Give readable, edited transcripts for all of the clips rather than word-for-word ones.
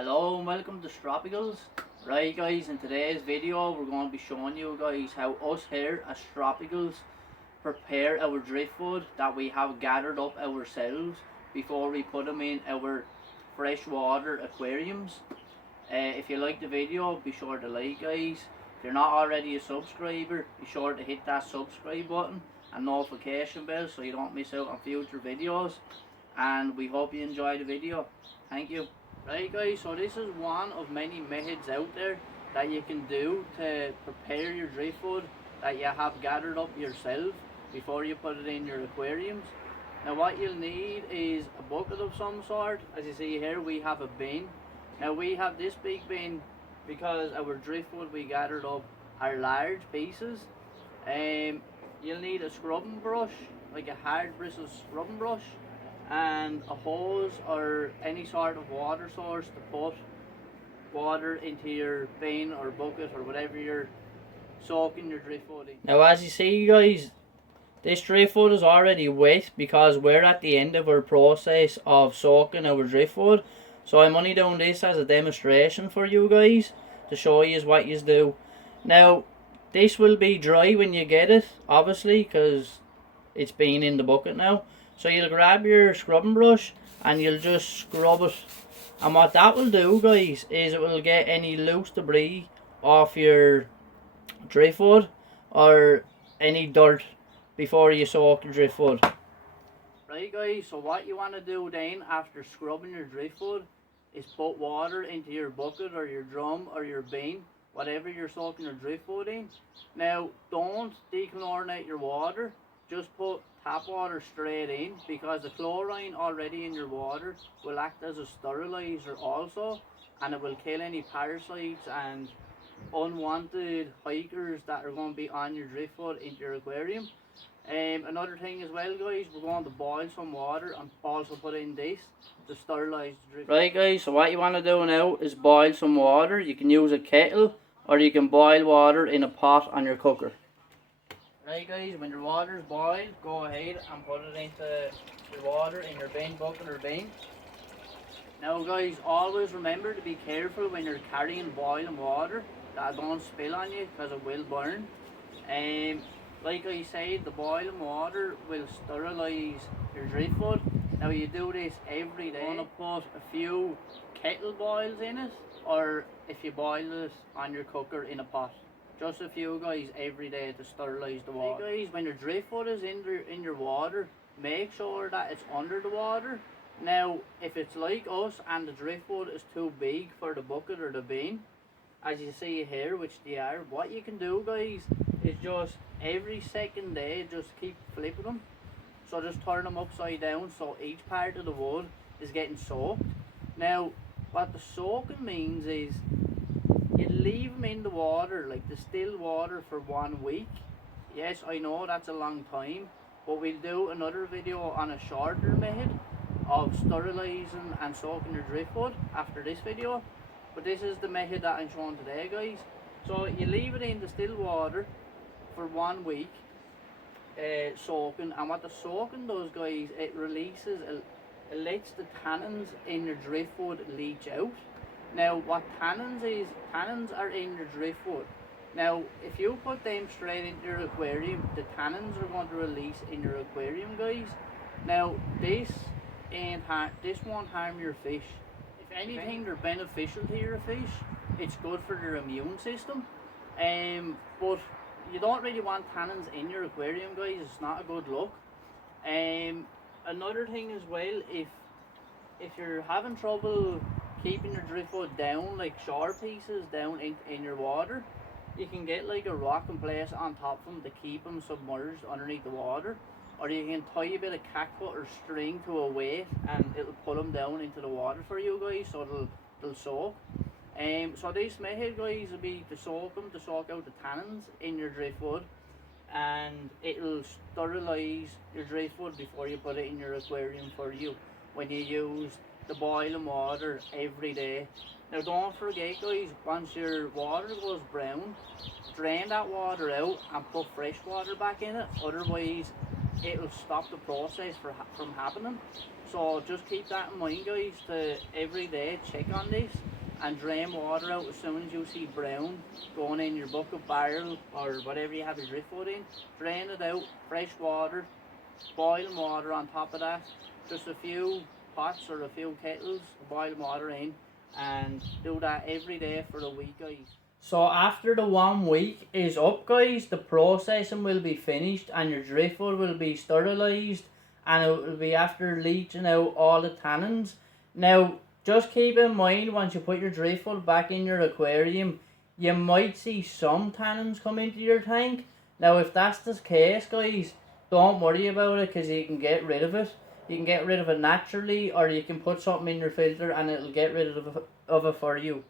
Hello and welcome to Stropicals. Right guys, in today's video we're going to be showing you guys how us here at Stropicals prepare our driftwood that we have gathered up ourselves before we put them in our freshwater aquariums. If you like the video, be sure to like guys. If you're not already a subscriber, be sure to hit that subscribe button and notification bell so you don't miss out on future videos, and we hope you enjoy the video. Thank you. Right guys, so this is one of many methods out there that you can do to prepare your driftwood that you have gathered up yourself before you put it in your aquariums. Now what you'll need is a bucket of some sort. As you see here, we have a bin. Now we have this big bin because our driftwood we gathered up are large pieces. You'll need a scrubbing brush, like a hard bristle scrubbing brush, and a hose or any sort of water source to put water into your bin or bucket or whatever you're soaking your driftwood in. Now as you see guys, this driftwood is already wet because we're at the end of our process of soaking our driftwood. So I'm only doing this as a demonstration for you guys to show you what you do. Now this will be dry when you get it, obviously, because it's been in the bucket now. So you'll grab your scrubbing brush and you'll just scrub it. And what that will do guys is it will get any loose debris off your driftwood or any dirt before you soak your driftwood. Right guys, so what you want to do then after scrubbing your driftwood is put water into your bucket or your drum or your bin, whatever you're soaking your driftwood in. Now don't dechlorinate your water, just put tap water straight in, because the chlorine already in your water will act as a sterilizer also, and it will kill any parasites and unwanted hikers that are going to be on your driftwood into your aquarium. Another thing as well guys, we're going to boil some water and also put in this to sterilize the driftwood. Right guys, so what you want to do now is boil some water. You can use a kettle or you can boil water in a pot on your cooker. Right guys, when your water is boiled, go ahead and put it into your water in your bin, bucket or bin. Now guys, always remember to be careful when you're carrying boiling water that it don't spill on you, because it will burn. Like I said, the boiling water will sterilize your driftwood. Now you do this every day. You're going to put a few kettle boils in it, or if you boil it on your cooker in a pot. Just a few guys every day to sterilize the water. Hey guys, when your driftwood is in your water, make sure that it's under the water. Now if it's like us and the driftwood is too big for the bucket or the bin, as you see here, which they are, what you can do guys is just every second day just keep flipping them. So just turn them upside down so each part of the wood is getting soaked. Now what the soaking means is you leave them in the water, like the still water, for 1 week. Yes, I know that's a long time, but we'll do another video on a shorter method of sterilizing and soaking your driftwood after this video. But this is the method that I'm showing today guys. So you leave it in the still water for 1 week, soaking, and what the soaking does guys, it releases, it lets the tannins in your driftwood leach out. Now what tannins is, tannins are in your driftwood. Now if you put them straight into your aquarium, the tannins are going to release in your aquarium guys. Now this won't harm your fish. If anything, they're beneficial to your fish. It's good for their immune system. But you don't really want tannins in your aquarium guys, it's not a good look. Another thing as well, if you're having trouble keeping your driftwood down, like shore pieces down in your water, you can get like a rock and place on top of them to keep them submerged underneath the water, or you can tie a bit of catgut or string to a weight and it'll pull them down into the water for you guys, so they'll soak. So this method guys will be to soak them, to soak out the tannins in your driftwood, and it'll sterilize your driftwood before you put it in your aquarium for you when you use the boiling water every day. Now don't forget guys, once your water goes brown, drain that water out and put fresh water back in it, otherwise it'll stop the process from happening. So just keep that in mind, guys, to every day check on this and drain water out as soon as you see brown going in your bucket barrel or whatever you have your driftwood in. Drain it out, fresh water, boiling water on top of that, just a few pots or a few kettles of boiling water in, and do that every day for a week, guys. So after the 1 week is up, guys, the processing will be finished and your driftwood will be sterilised, and it will be after leaching out all the tannins. Now just keep in mind, once you put your driftwood back in your aquarium, you might see some tannins come into your tank. Now if that's the case, guys, don't worry about it, because you can get rid of it. You can get rid of it naturally, or you can put something in your filter and it'll get rid of it for you.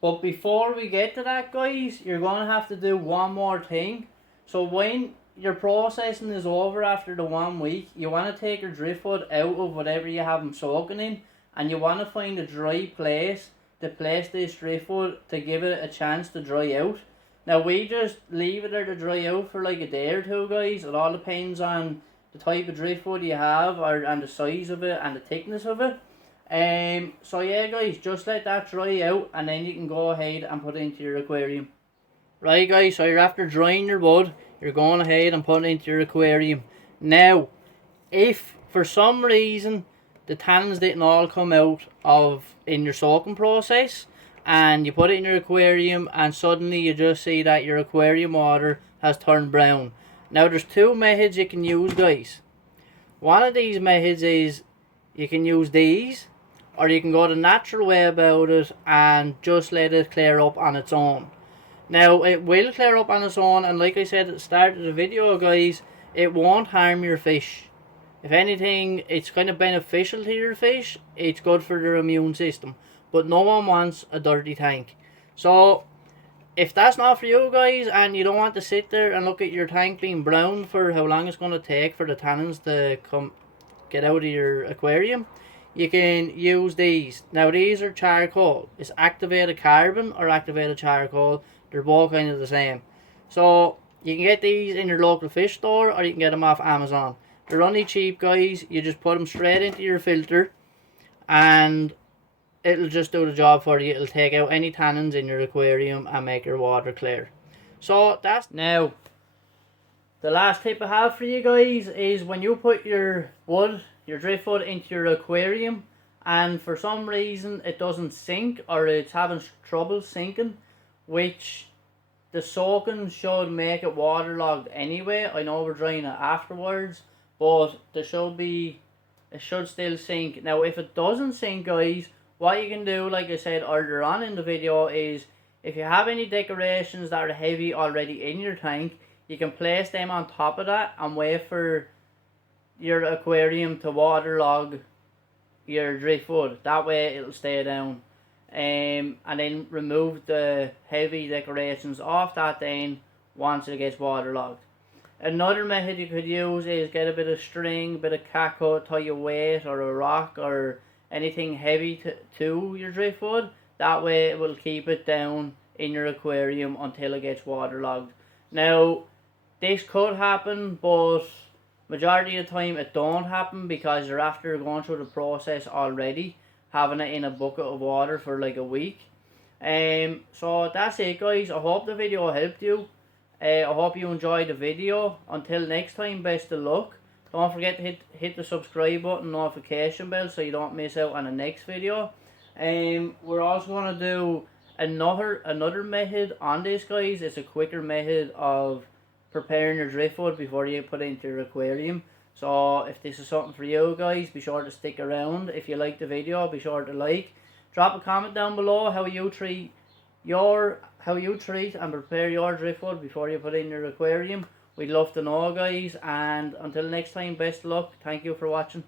But before we get to that, guys, you're going to have to do one more thing. So when your processing is over after the 1 week, you want to take your driftwood out of whatever you have them soaking in, and you want to find a dry place to place this driftwood to give it a chance to dry out. Now we just leave it there to dry out for like a day or two, guys. It all depends on the type of driftwood you have, and the size of it and the thickness of it. So yeah, guys, just let that dry out and then you can go ahead and put it into your aquarium. Right, guys, so you're after drying your wood, you're going ahead and putting it into your aquarium. Now, if for some reason the tannins didn't all come out in your soaking process, and you put it in your aquarium and suddenly you just see that your aquarium water has turned brown. Now there's two methods you can use, guys. One of these methods is you can use these, or you can go the natural way about it and just let it clear up on its own. Now it will clear up on its own, and like I said at the start of the video, guys, it won't harm your fish. If anything, it's kind of beneficial to your fish. It's good for their immune system, but no one wants a dirty tank. So if that's not for you, guys, and you don't want to sit there and look at your tank being brown for how long it's going to take for the tannins to get out of your aquarium, you can use these. Now these are charcoal. It's activated carbon or activated charcoal. They're both kind of the same. So you can get these in your local fish store, or you can get them off Amazon. They're only cheap, guys. You just put them straight into your filter and it'll just do the job for you. It'll take out any tannins in your aquarium and make your water clear. So that's... Now, the last tip I have for you guys is when you put your driftwood into your aquarium and for some reason it doesn't sink, or it's having trouble sinking, which the soaking should make it waterlogged anyway. I know we're drying it afterwards, but it should still sink. Now if it doesn't sink, guys, what you can do, like I said earlier on in the video, is if you have any decorations that are heavy already in your tank, you can place them on top of that and wait for your aquarium to waterlog your driftwood. That way it'll stay down. And then remove the heavy decorations off that then once it gets waterlogged. Another method you could use is get a bit of string, a bit of catgut, tie a weight or a rock or anything heavy to your driftwood. That way it will keep it down in your aquarium until it gets waterlogged. Now this could happen, but majority of the time it don't happen, because you're after going through the process already, having it in a bucket of water for like a week. So that's it, guys. I hope the video helped you. I hope you enjoyed the video. Until next time, best of luck. Don't forget to hit the subscribe button, notification bell, so you don't miss out on the next video. We're also going to do another method on this, guys. It's a quicker method of preparing your driftwood before you put it into your aquarium. So if this is something for you, guys, be sure to stick around. If you like the video, be sure to like. Drop a comment down below how you treat and prepare your driftwood before you put it in your aquarium. We'd love to know, guys, and until next time, best of luck. Thank you for watching.